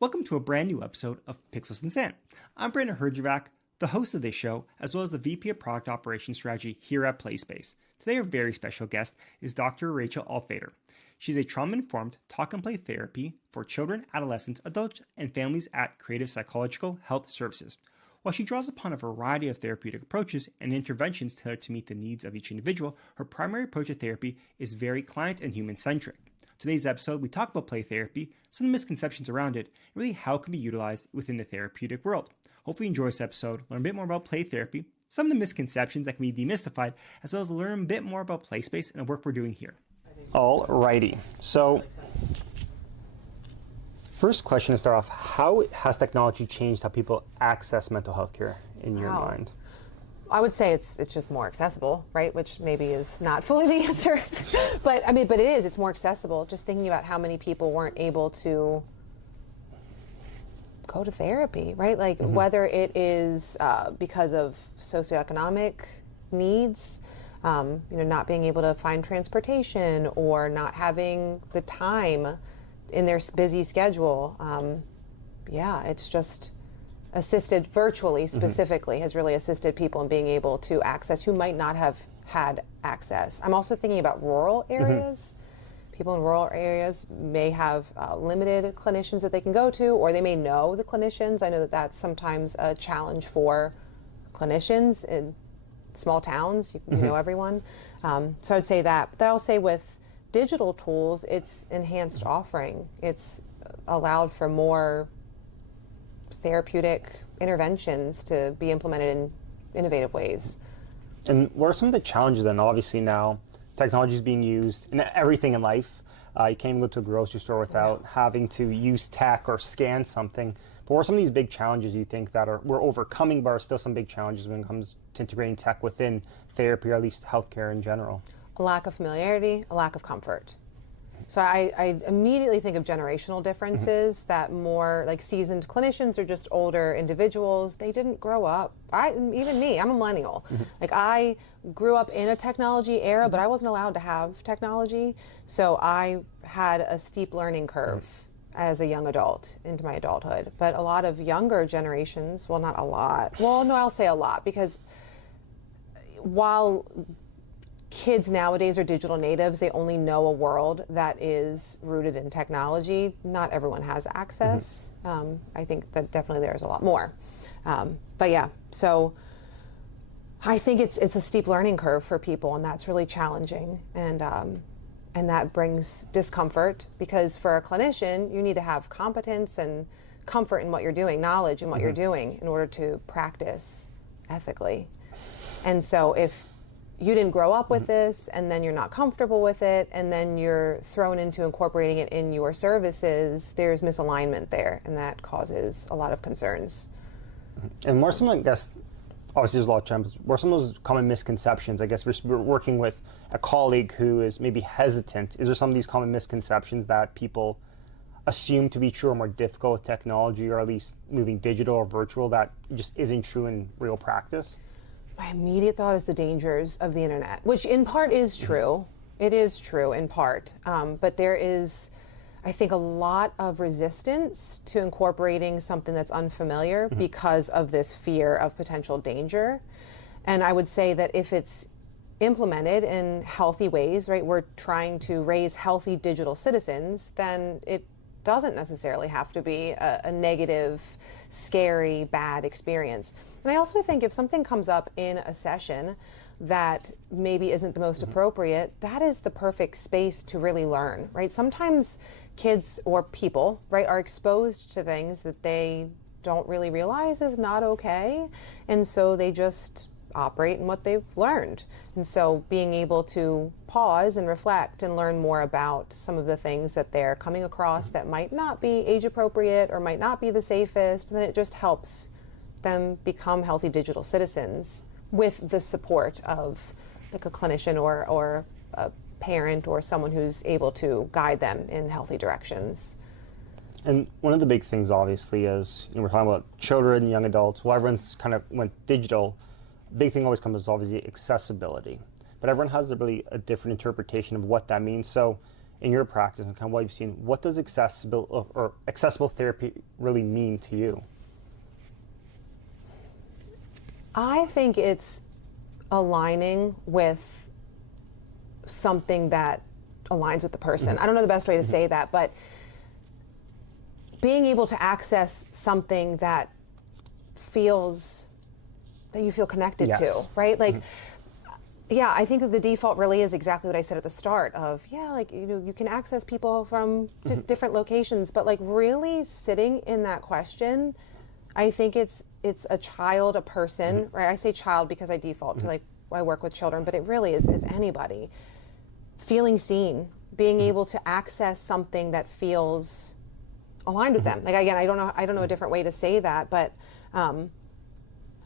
Welcome to a brand new episode of Pixels and Sand. I'm Brandon Herjavec, the host of this show, as well as the VP of Product Operations Strategy here at PlaySpace. Today, our very special guest is Dr. Rachel Altvater. She's a trauma-informed talk and play therapy for children, adolescents, adults, and families at Creative Psychological Health Services. While she draws upon a variety of therapeutic approaches and interventions tailored to meet the needs of each individual, her primary approach to therapy is very client and human-centric. Today's episode, we talk about play therapy, some of the misconceptions around it, and really how it can be utilized within the therapeutic world. Hopefully you enjoy this episode, learn a bit more about play therapy, some of the misconceptions that can be demystified, as well as learn a bit more about PlaySpace and the work we're doing here. Alrighty, so first question to start off, how has technology changed how people access mental health care in your mind? I would say it's just more accessible, right? Which maybe is not fully the answer, but it is. It's more accessible. Just thinking about how many people weren't able to go to therapy, right? Like whether it is because of socioeconomic needs, not being able to find transportation or not having the time in their busy schedule. It's just assisted virtually specifically has really assisted people in being able to access who might not have had access. I'm also thinking about rural areas. People in rural areas may have limited clinicians that they can go to, or they may know the clinicians. I know that that's sometimes a challenge for clinicians in small towns. You know everyone. So I'd say that. But I'll say with digital tools, it's enhanced offering. It's allowed for more therapeutic interventions to be implemented in innovative ways. And what are some of the challenges then? Obviously now technology is being used in everything in life. You can't even go to a grocery store without having to use tech or scan something. But what are some of these big challenges you think that we're overcoming, but are still some big challenges when it comes to integrating tech within therapy or at least healthcare in general? A lack of familiarity, a lack of comfort. So I immediately think of generational differences, that more like seasoned clinicians or just older individuals, they didn't grow up. Even me, I'm a millennial. Like I grew up in a technology era, but I wasn't allowed to have technology. So I had a steep learning curve as a young adult into my adulthood. But a lot of younger generations, well, not a lot. Well, no, I'll say a lot, because while kids nowadays are digital natives, they only know a world that is rooted in technology. Not everyone has access. I think that definitely there's a lot more. So I think it's a steep learning curve for people, and that's really challenging. And that brings discomfort, because for a clinician, you need to have competence and comfort in what you're doing, knowledge in what you're doing in order to practice ethically. And so if you didn't grow up with this, and then you're not comfortable with it, and then you're thrown into incorporating it in your services, there's misalignment there, and that causes a lot of concerns. And what are some, I guess, obviously there's a lot of challenges, what are some of those common misconceptions? I guess we're working with a colleague who is maybe hesitant. Is there some of these common misconceptions that people assume to be true or more difficult with technology, or at least moving digital or virtual, that just isn't true in real practice? My immediate thought is the dangers of the internet, which in part is true. It is true in part, but there is, I think, a lot of resistance to incorporating something that's unfamiliar because of this fear of potential danger. And I would say that if it's implemented in healthy ways, right, we're trying to raise healthy digital citizens, then it doesn't necessarily have to be a negative, scary, bad experience. And I also think if something comes up in a session that maybe isn't the most appropriate, that is the perfect space to really learn, right? Sometimes kids or people, right, are exposed to things that they don't really realize is not okay. And so they just operate in what they've learned. And so being able to pause and reflect and learn more about some of the things that they're coming across that might not be age appropriate or might not be the safest, then it just helps them become healthy digital citizens with the support of like a clinician or a parent or someone who's able to guide them in healthy directions. And one of the big things obviously is, we're talking about children, young adults, well, everyone's kind of went digital. Big thing always comes is obviously accessibility, but everyone has really a different interpretation of what that means. So in your practice and kind of what you've seen, what does accessible therapy really mean to you? I think it's aligning with something that aligns with the person. I don't know the best way to say that, but being able to access something that you feel connected to, right? Like, yeah, I think that the default really is exactly what I said at the start of, like, you can access people from different locations, but like really sitting in that question, I think it's a child, a person, right? I say child because I default to like, I work with children, but it really is anybody. Feeling seen, being able to access something that feels aligned with them. Like, again, I don't know a different way to say that, but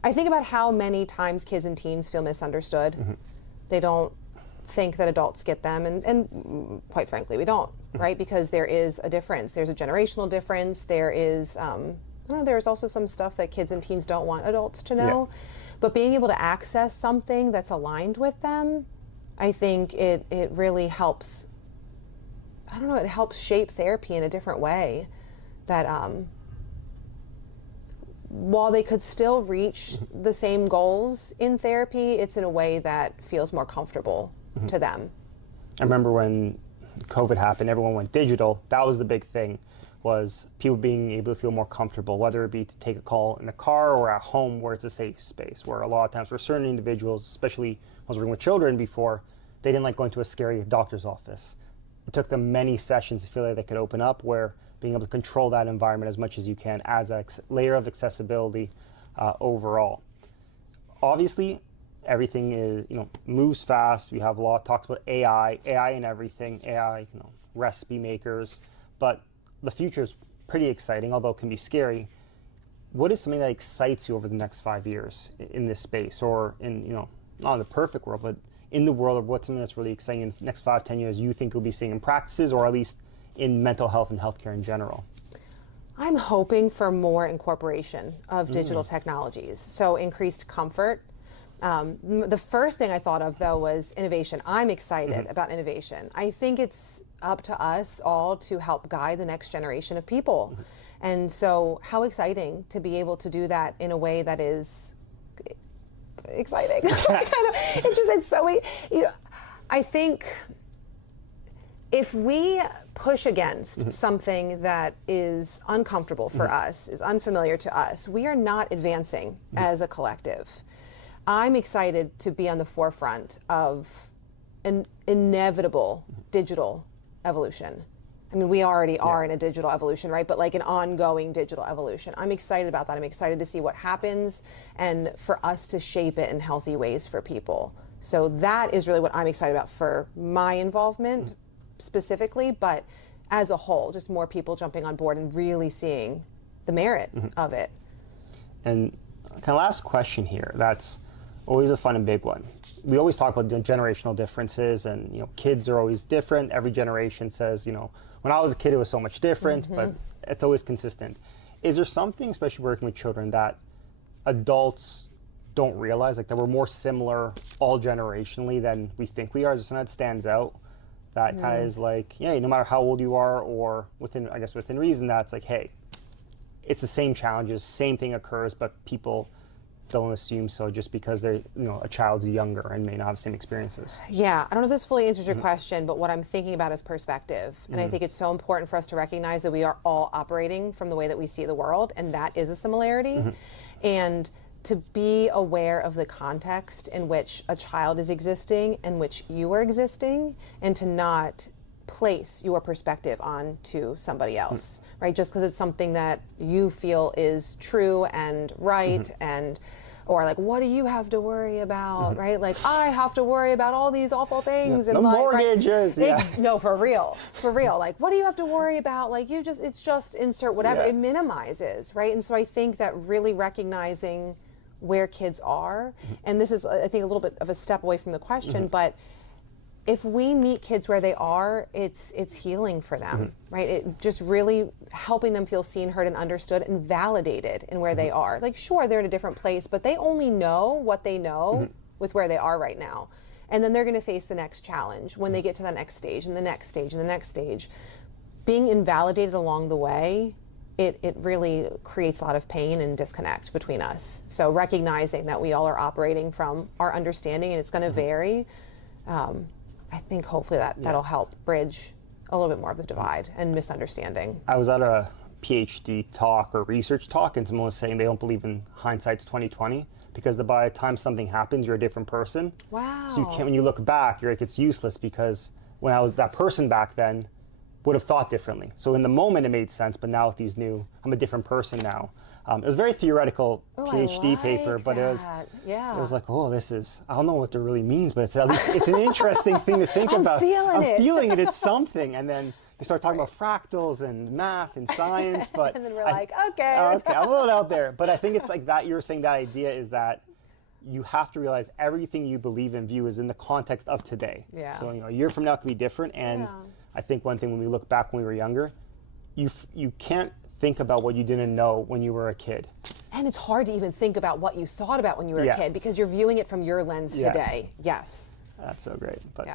I think about how many times kids and teens feel misunderstood. They don't think that adults get them, and quite frankly, we don't, right? Because there is a difference. There's a generational difference. There is, there's also some stuff that kids and teens don't want adults to know. Yeah. But being able to access something that's aligned with them, I think it really helps, it helps shape therapy in a different way that, while they could still reach the same goals in therapy, it's in a way that feels more comfortable to them. I remember when COVID happened, everyone went digital. That was the big thing, was people being able to feel more comfortable, whether it be to take a call in the car or at home where it's a safe space, where a lot of times for certain individuals, especially when I was working with children before, they didn't like going to a scary doctor's office. It took them many sessions to feel like they could open up, where being able to control that environment as much as you can as a layer of accessibility overall. Obviously, everything is, moves fast. We have a lot of talks about AI and everything, AI, recipe makers, but the future is pretty exciting, although it can be scary. What is something that excites you over the next 5 years in this space, or in, not in the perfect world, but in the world of what's something that's really exciting in the next 5-10 years you think you'll be seeing in practices, or at least in mental health and healthcare in general? I'm hoping for more incorporation of digital technologies, so increased comfort. The first thing I thought of, though, was innovation. I'm excited about innovation. I think it's up to us all to help guide the next generation of people. And so how exciting to be able to do that in a way that is exciting. It's so, I think if we push against something that is uncomfortable for us, is unfamiliar to us, we are not advancing as a collective. I'm excited to be on the forefront of an inevitable digital evolution. I mean, we already are in a digital evolution, right? But like an ongoing digital evolution. I'm excited about that. I'm excited to see what happens and for us to shape it in healthy ways for people. So that is really what I'm excited about for my involvement specifically, but as a whole, just more people jumping on board and really seeing the merit of it. And kind of last question here, that's always a fun and big one. We always talk about generational differences, and kids are always different. Every generation says, when I was a kid it was so much different, but it's always consistent. Is there something, especially working with children, that adults don't realize, like that we're more similar all generationally than we think we are? Is there something that stands out that kind of is like, no matter how old you are, or within reason, that's like, hey, it's the same challenges, same thing occurs, but people don't assume so just because they're, a child's younger and may not have the same experiences. Yeah, I don't know if this fully answers your question, but what I'm thinking about is perspective. And I think it's so important for us to recognize that we are all operating from the way that we see the world, and that is a similarity. And to be aware of the context in which a child is existing and which you are existing, and to not place your perspective onto somebody else, right? Just because it's something that you feel is true and right, and or like, what do you have to worry about, right? Like, I have to worry about all these awful things in the life, mortgages, right? No, for real. Like, what do you have to worry about? Like, it's just insert whatever. It minimizes, right? And so I think that really recognizing where kids are, and this is, I think, a little bit of a step away from the question, but if we meet kids where they are, it's healing for them, right? It just really helping them feel seen, heard, and understood, and validated in where they are. Like, sure, they're in a different place, but they only know what they know with where they are right now. And then they're going to face the next challenge when they get to the next stage and the next stage and the next stage. Being invalidated along the way, it really creates a lot of pain and disconnect between us. So recognizing that we all are operating from our understanding and it's going to vary, I think hopefully that'll help bridge a little bit more of the divide and misunderstanding. I was at a PhD talk or research talk, and someone was saying they don't believe in hindsight's 20/20 because by the time something happens, you're a different person. Wow. So you can't, when you look back, you're like, it's useless because when I was that person back then would have thought differently. So in the moment it made sense, but now with these new, I'm a different person now. It was a very theoretical PhD paper, but it was like, oh, this is, I don't know what it really means, but it's at least, it's an interesting thing to think about. I'm feeling it, it's something. And then they start talking about fractals and math and science, but and then we're like, okay, I'm a little out there. But I think it's like that, you were saying that idea is that you have to realize everything you believe and view is in the context of today. Yeah. So, a year from now could be different. And I think one thing when we look back when we were younger, you can't think about what you didn't know when you were a kid. And it's hard to even think about what you thought about when you were a kid because you're viewing it from your lens today. Yes. That's so great. But